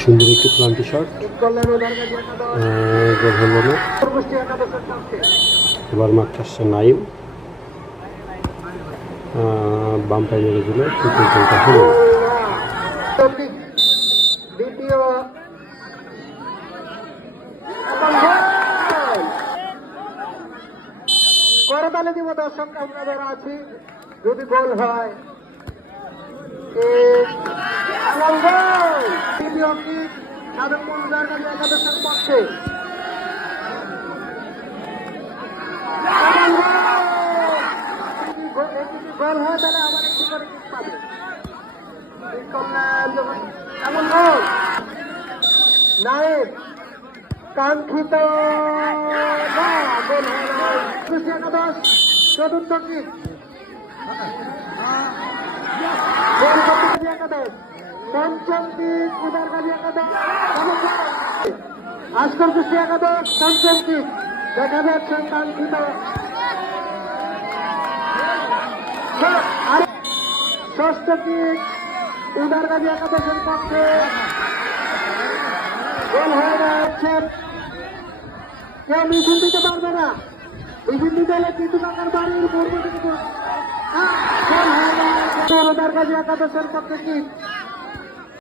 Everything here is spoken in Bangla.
সুন্দর একটি প্লান্টি শট গোল হলো না। এবার মাঠে আসছে নাইম, বাম পায়ে মেরে দিল, কিন্তু গোলটা হলো না। করতালি দিব দর্শক, আমরা যারা আছি, যদি গোল হয় একাদশের পক্ষে গোল হয় তাহলে আবার একটু করে কিক পাবে। এমন গোল নাইম কাঙ্ক্ষিত গোল হয় একাদশ চতুর্থ কিক একাদশ পঞ্চম কিক উদারগাজী একাদশ আজকর কুষ্টি একাদশ পঞ্চম কিক দেখা যাচ্ছে কাঙ্ক্ষিত ষষ্ঠ কিক উদারগাজী একাদশের পক্ষে গোল হয়ে যাচ্ছে। কেউ মিছিল দিতে পারবে না, মিছিল দিতে হলে কিছু টাকার বাড়ির পূর্ব থেকে গোল হয়ে যায় উদারগাজী একাদশের পক্ষে কিক।